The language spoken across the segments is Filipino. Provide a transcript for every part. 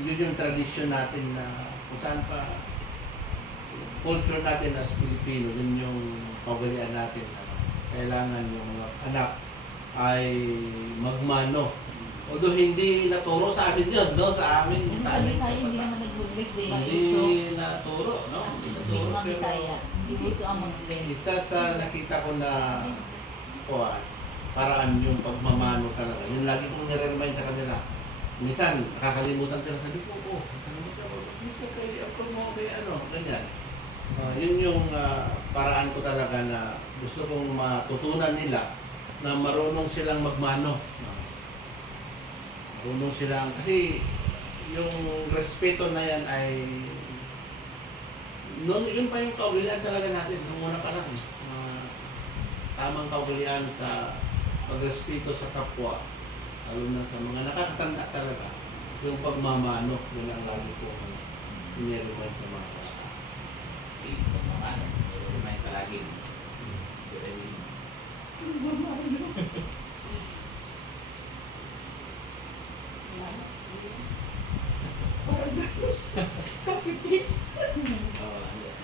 yun yung tradisyon natin na kung saan pa culture natin as Pilipino, yun yung pagalian natin na kailangan yung anak ay magmano. Although hindi naturo sa amin yun, no? Sa amin. Sabi sa'yo, hindi naman nag-bless din. Hindi naturo, no? Hindi Hindi naturo. naman Bisaya. Hindi gusto ang mag-bless. Isa sa nakita ko na paraan yung pagmamano talaga. Yung lagi kong nire-remind sa kanila. Minsan, nakakalimutan sila. Sabi ko, nakalimutan ko. Please ka kay ako mo kay ano, ganyan. Yun yung paraan ko talaga na gusto kong matutunan nila na marunong silang magmano. Marunong silang, kasi yung respeto na yan ay yun pa yung kaugalian talaga natin. Nung una pa lang, tamang kaugalian sa pagrespeto sa kapwa, lalo na sa mga nakakatanda talaga, yung pagmamano, yun ang lagi ko inirewan sa mga bata. Pagmamano, remind palagi.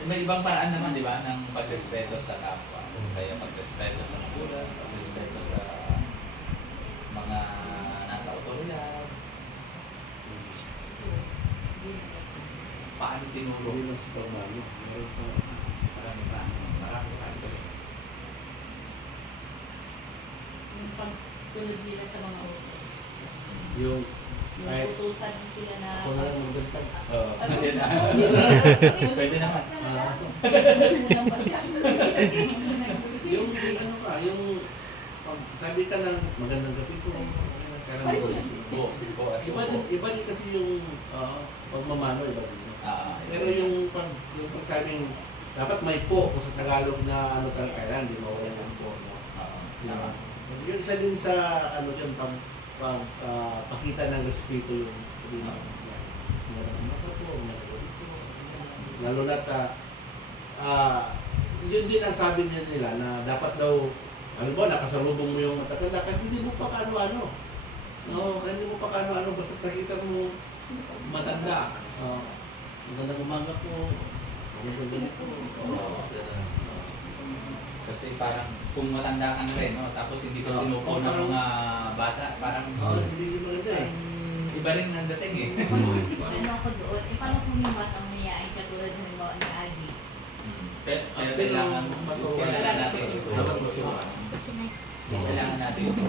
May ibang paraan naman, di ba, ng pagrespeto sa kapwa. Kaya pagrespeto sa magulang, pagrespeto sa mga nasa otoridad. Paano tinuro? Hindi lang sa pagmano. Meron pa. Marami pa ito. Yung pagsunod nila sa mga utos. Yung Yung utusan sila na... ako na lang magdagdag. Pwede na. Pwede naman. Yung ano ka, yung sabi ka ng magandang gabi po. Iba din kasi yung pagmamano, iba din. Pero yung pagsabing dapat may po kung sa Tagalog na ano talaga kailan, di mawala ng po. Yung isa din sa ano dyan, pakita ng respeto yung sabihin mo. Lalo na't yun din ang sabi nila na dapat daw, ano ba, nakasalubong mo yung matatanda kahit hindi mo pa kaano-ano. No, kahit hindi mo pa kaano-ano, basta nakita mo matanda. Magandang umaga po. Magandang gabi po. Kasi parang kung matanda ka na rin, no? Tapos hindi ka tinupo ng parang- mga bata, parang Hindi maganda eh. iba rin ang dating eh. Ano ako doon, paano kung yung batang mayayain katulad ng mga ni Agi? Kaya kailangan natin ito. Kailangan natin ito.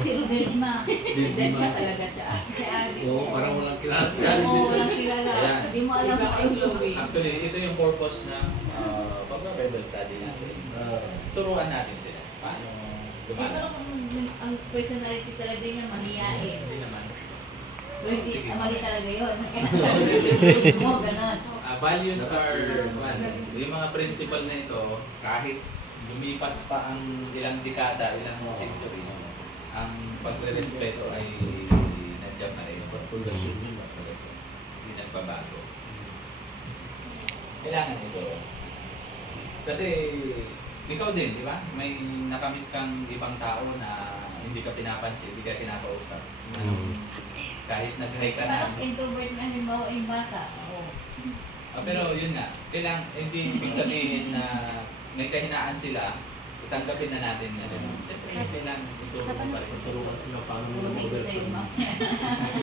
Si Rudelma. Dead na talaga siya. Si Agi. Oo, parang walang kilala si Ali. Oo, walang kilala. Ayan. Hindi mo alam Iba kung ang ano. Chloe. Actually, ito yung purpose ng pag-Bible study natin. Turuan natin sila paano Eh, paano lumana. kung ang personality talaga niya mahiyain? Hindi naman. Hindi, mali talaga yun. Oo, ganon. Values are, yung mga principle na ito, kahit lumipas pa ang ilang dekada, ilang century, ang pagre-respeto ay nandiyan pa rin. Pundasyon yun. Hindi nagbabago. Kailangan ito. Kasi ikaw din, di ba? May nakamit kang ibang tao na hindi ka pinapansin, hindi ka kinakausap. Kahit nag-high ka na. Parang introvert na halimbawa yung bata. Oo. Pero yun nga, kailangan, hindi ibig sabihin na may kahinaan sila, itanggapin na natin na rin. Siyempre, kailangan ituro mo pa rin. Turuan sila paano Thank you sa'yo, mag-overcome.